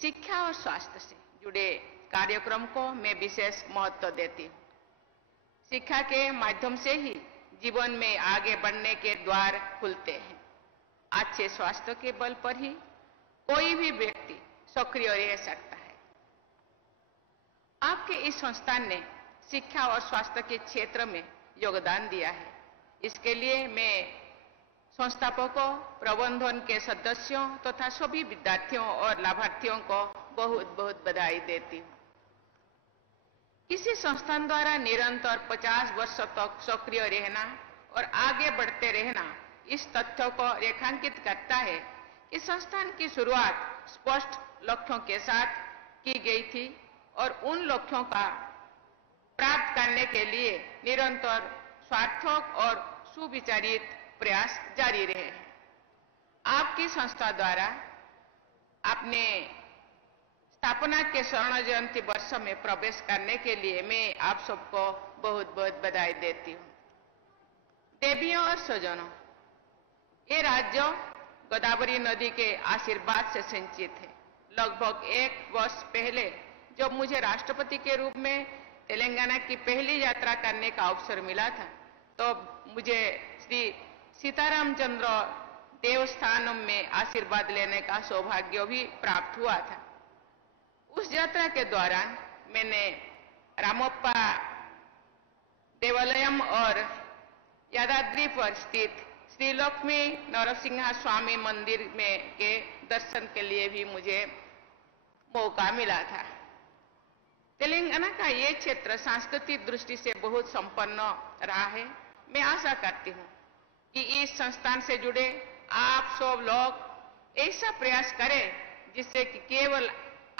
शिक्षा और स्वास्थ्य से जुड़े कार्यक्रम को मैं विशेष महत्व देती हूँ। शिक्षा के माध्यम से ही जीवन में आगे बढ़ने के द्वार खुलते हैं। अच्छे स्वास्थ्य के बल पर ही कोई भी व्यक्ति सक्रिय रह सकता है। आपके इस संस्थान ने शिक्षा और स्वास्थ्य के क्षेत्र में योगदान दिया है। इसके लिए मैं संस्थापकों, प्रबंधन के सदस्यों तथा सभी विद्यार्थियों और लाभार्थियों को बहुत बहुत बधाई देती हूँ। किसी संस्थान द्वारा निरंतर 50 वर्षों तक सक्रिय रहना और आगे बढ़ते रहना इस तथ्य को रेखांकित करता है कि संस्थान की शुरुआत स्पष्ट लक्ष्यों के साथ की गई थी और उन लक्ष्यों का प्राप्त करने के लिए निरंतर सार्थक और सुविचारित प्रयास जारी रहे हैं। आपकी संस्था द्वारा अपने स्थापना के स्वर्ण जयंती वर्ष में प्रवेश करने के लिए मैं आप सबको बहुत बहुत बधाई देती हूँ। देवियों और स्वजनों, ये राज्य गोदावरी नदी के आशीर्वाद से सिंचित है। लगभग 1 वर्ष पहले जब मुझे राष्ट्रपति के रूप में तेलंगाना की पहली यात्रा करने का अवसर मिला था, तो मुझे श्री सीताराम चंद्र देवस्थानम में आशीर्वाद लेने का सौभाग्य भी प्राप्त हुआ था। उस यात्रा के दौरान मैंने रामप्पा देवालयम और यादाद्री पर स्थित श्री लक्ष्मी नरसिंह स्वामी मंदिर में के दर्शन के लिए भी मुझे मौका मिला था। तेलंगाना का ये क्षेत्र सांस्कृतिक दृष्टि से बहुत संपन्न रहा है। मैं आशा करती हूँ कि इस संस्थान से जुड़े आप सब लोग ऐसा प्रयास करें जिससे कि केवल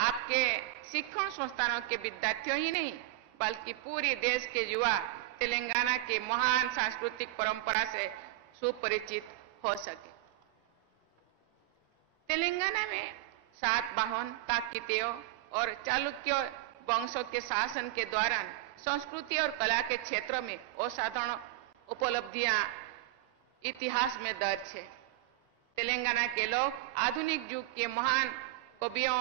आपके शिक्षण संस्थानों के विद्यार्थियों ही नहीं बल्कि पूरे देश के युवा तेलंगाना के महान सांस्कृतिक परंपरा से सुपरिचित हो सके। तेलंगाना में सातवाहन, काकतीय और चालुक्य वंशों के शासन के दौरान संस्कृति और कला के क्षेत्र में असाधारण उपलब्धियां इतिहास में दर्ज है। तेलंगाना के लोग आधुनिक युग के महान कवियों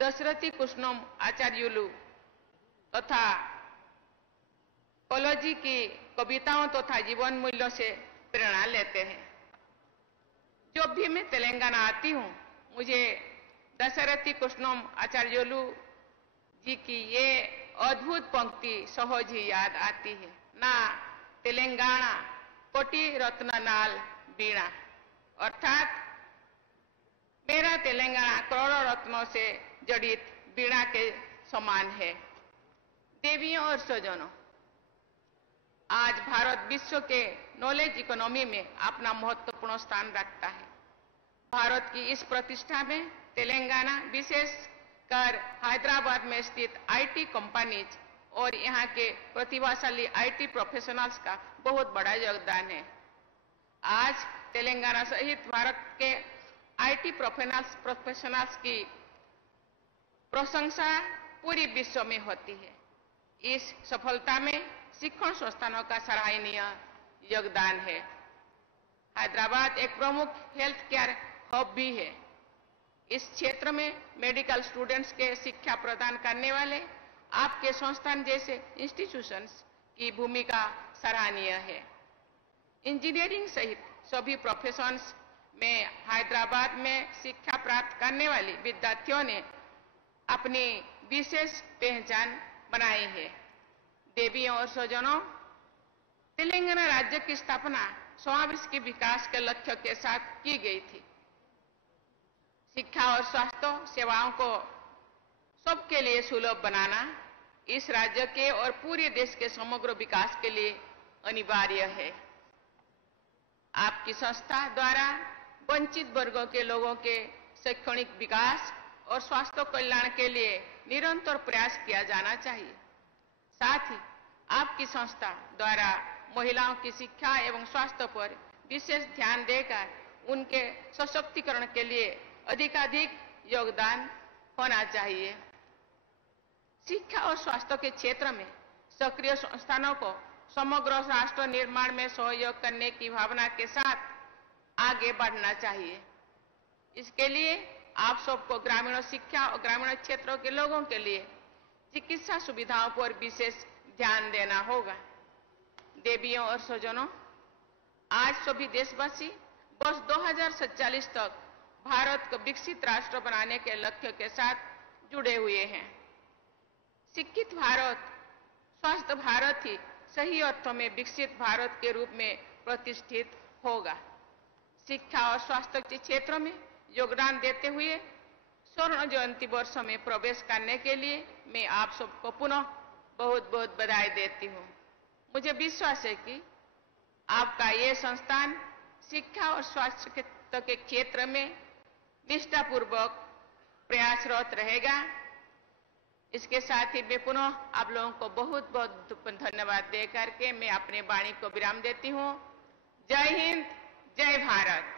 दशरथी कृष्णम आचार्युलु तथा कॉलोजी की कविताओं तथा जीवन मूल्यों से प्रेरणा लेते हैं। जब भी मैं तेलंगाना आती हूँ, मुझे दशरथी कृष्णम आचार्युलु जी की ये अद्भुत पंक्ति सहज ही याद आती है। ना तेलंगाना कोटि रत्न नाल बीणा, अर्थात मेरा तेलंगाना करोड़ों रत्नों से जड़ित बीणा के समान है। देवियों और स्वजनों, आज भारत विश्व के नॉलेज इकोनॉमी में अपना महत्वपूर्ण स्थान रखता है। भारत की इस प्रतिष्ठा में तेलंगाना, विशेषकर हैदराबाद में स्थित आईटी कंपनीज और यहाँ के प्रतिभाशाली आईटी प्रोफेशनल्स का बहुत बड़ा योगदान है। आज तेलंगाना सहित भारत के आईटी प्रोफेशनल्स की प्रशंसा पूरी विश्व में होती है। इस सफलता में शिक्षण संस्थानों का सराहनीय योगदान है। हैदराबाद एक प्रमुख हेल्थ केयर हब भी है। इस क्षेत्र में मेडिकल स्टूडेंट्स के शिक्षा प्रदान करने वाले आपके संस्थान जैसे इंस्टीट्यूशंस की भूमिका सराहनीय है। इंजीनियरिंग सहित सभी प्रोफेशंस में हैदराबाद में शिक्षा प्राप्त करने वाले विद्यार्थियों ने अपनी विशेष पहचान बनाई है। देवियों और स्वजनों, तेलंगाना राज्य की स्थापना समावेश के विकास के लक्ष्य के साथ की गई थी। शिक्षा और स्वास्थ्य सेवाओं को सबके लिए सुलभ बनाना इस राज्य के और पूरे देश के समग्र विकास के लिए अनिवार्य है। आपकी संस्था द्वारा वंचित वर्गों के लोगों के शैक्षणिक विकास और स्वास्थ्य कल्याण के लिए निरंतर प्रयास किया जाना चाहिए। साथ ही आपकी संस्था द्वारा महिलाओं की शिक्षा एवं स्वास्थ्य पर विशेष ध्यान देकर उनके सशक्तिकरण के लिए अधिकाधिक योगदान होना चाहिए। शिक्षा और स्वास्थ्य के क्षेत्र में सक्रिय संस्थानों को समग्र राष्ट्र निर्माण में सहयोग करने की भावना के साथ आगे बढ़ना चाहिए। इसके लिए आप सबको ग्रामीण शिक्षा और ग्रामीण क्षेत्रों के लोगों के लिए चिकित्सा सुविधाओं पर विशेष ध्यान देना होगा। देवियों और स्वजनों, आज सभी देशवासी वर्ष 2047 तक भारत को विकसित राष्ट्र बनाने के लक्ष्य के साथ जुड़े हुए हैं। शिक्षित भारत, स्वस्थ भारत ही सही अर्थों में विकसित भारत के रूप में प्रतिष्ठित होगा। शिक्षा और स्वास्थ्य के क्षेत्रों में योगदान देते हुए स्वर्ण जयंती वर्षों में प्रवेश करने के लिए मैं आप सबको पुनः बहुत बहुत बधाई देती हूँ। मुझे विश्वास है कि आपका ये संस्थान शिक्षा और स्वास्थ्य के क्षेत्र में निष्ठापूर्वक प्रयासरत रहेगा। इसके साथ ही मैं पुनः आप लोगों को बहुत बहुत धन्यवाद दे करके मैं अपने वाणी को विराम देती हूँ। जय हिंद, जय भारत।